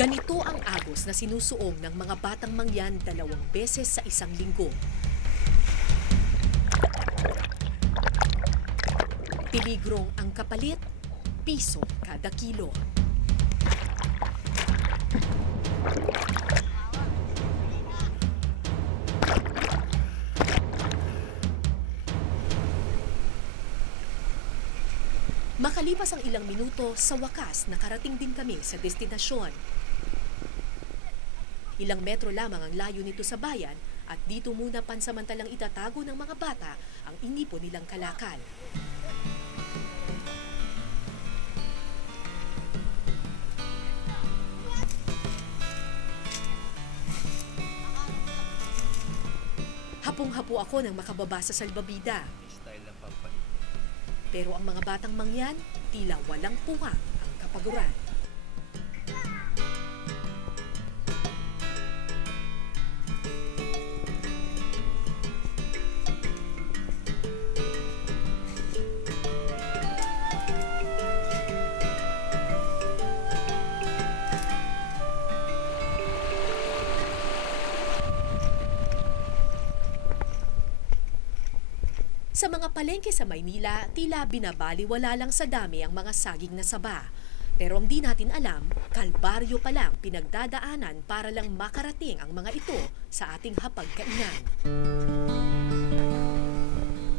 Ganito ang agos na sinusuong ng mga batang mangyan 2 beses sa isang linggo. Piligrong ang kapalit, piso kada kilo. Makalipas ang ilang minuto, sa wakas nakarating din kami sa destinasyon. Ilang metro lamang ang layo nito sa bayan at dito muna pansamantalang itatago ng mga bata ang inipon nilang kalakal. Hapong-hapo ako nang makababa sa salbabida. Pero ang mga batang mangyan, tila walang puwang ang kapaguran. Sa mga palengke sa Maynila, tila binabaliwala lang sa dami ang mga saging na saba. Pero ang di natin alam, kalbaryo pa lang pinagdadaanan para lang makarating ang mga ito sa ating hapagkainan.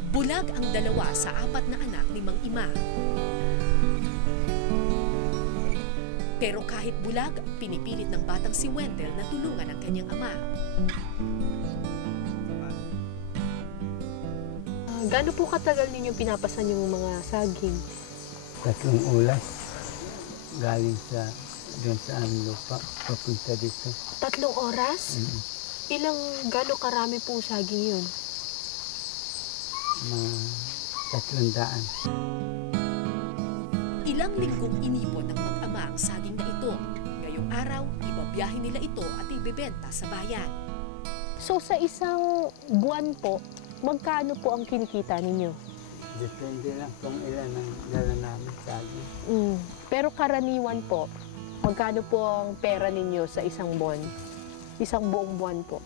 Bulag ang 2 sa 4 na anak ni Mang Ima. Pero kahit bulag, pinipilit ng batang si Wendell na tulungan ang kanyang ama. Gaano po katagal ninyo pinapasan yung mga saging? 3 oras. Galing doon sa aming lupa, papunta dito. 3 oras? Gaano karami po saging yun? Mga 300. Ilang linggong inipon ng mag-ama ang saging na ito. Ngayong araw, ibabiyahe nila ito at ibebenta sa bayan. So sa isang buwan po, magkano po ang kinikita ninyo? Depende lang kung ilan ang dala namin saging. Pero karaniwan po, magkano po ang pera ninyo sa isang buwan? Isang buong buwan po?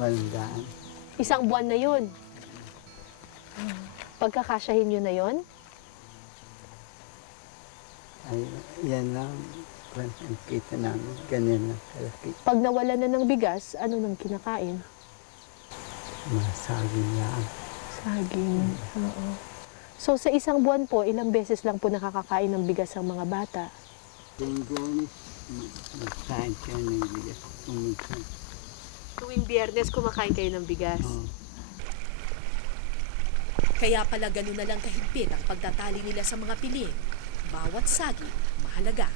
100. Isang buwan na yun? Pagkakasyahin nyo na yun? Ay, yan lang. Ang kita namin, ganyan lang kalaki. Pag nawala na ng bigas, ano nang kinakain? Mga saging lang. Saging, oo. So sa isang buwan po, ilang beses lang po nakakakain ng bigas ang mga bata? Tuwing magsahin siya ng bigas. Tuwing Biyernes, kumakain kayo ng bigas? Kaya pala gano'n na lang kahigpit ang pagtatali nila sa mga piling. Bawat saging mahalaga.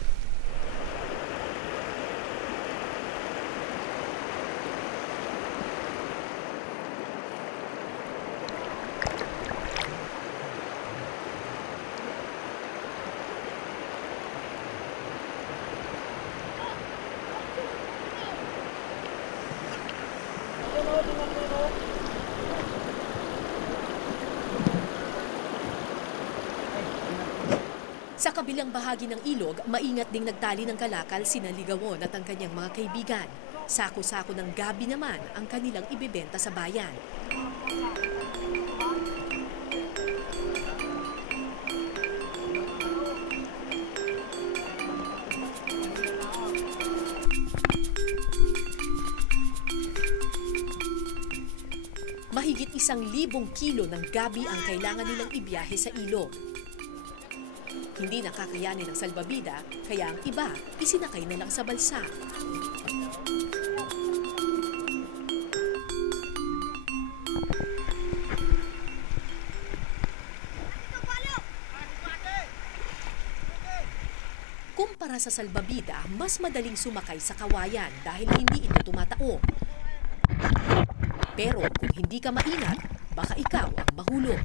Sa kabilang bahagi ng ilog, maingat ding nagtali ng kalakal sina Ligawon at ang kanyang mga kaibigan. Sako-sako ng gabi naman ang kanilang ibebenta sa bayan. Mahigit 1,000 kilo ng gabi ang kailangan nilang ibiyahe sa ilog. Hindi nakakayanin ng salbabida, kaya ang iba isinakay na lang sa balsa. Kumpara sa salbabida, mas madaling sumakay sa kawayan dahil hindi ito tumatao. Pero kung hindi ka maingat, baka ikaw ang mahulog.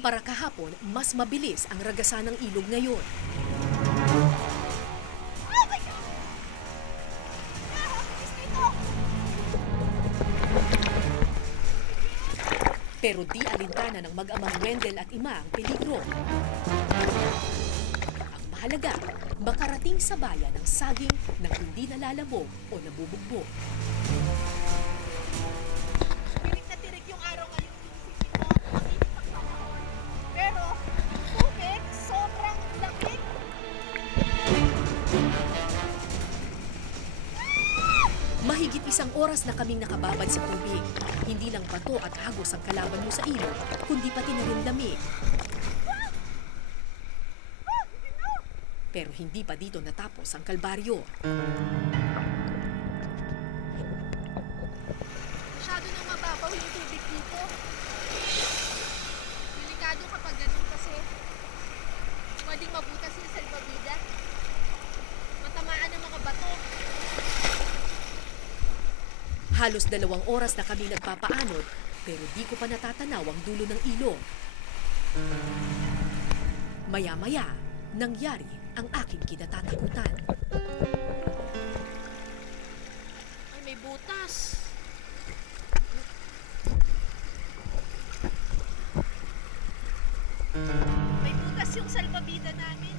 Kumpara kahapon, mas mabilis ang ragasan ng ilog ngayon. Pero di alintana ng mag-amang Wendell at Ima ang peligro. Ang mahalaga, makarating sa bayan ang saging nang hindi nalalabog o nabubugbog. Tirik na tirik yung araw ngayon, inisipin mo, mainit ang panahon. Pero, tubig, sobrang lamig. Mahigit 1 oras na kaming nakababad sa tubig. Hindi lang bato at hagos ang kalaban mo sa ilog, kundi pati na rin lamig. Pero hindi pa dito natapos ang kalbaryo. Masyado nang mababaw yung tubig dito. Delikado kapag ganun kasi pwedeng mabutas yung salbabida. Matamaan ang mga bato. Halos 2 oras na kami nagpapaanod, pero di ko pa natatanaw ang dulo ng ilog. Maya-maya, nangyari ang aking kinatatakutan. Ay, may butas. May butas yung salbabida namin.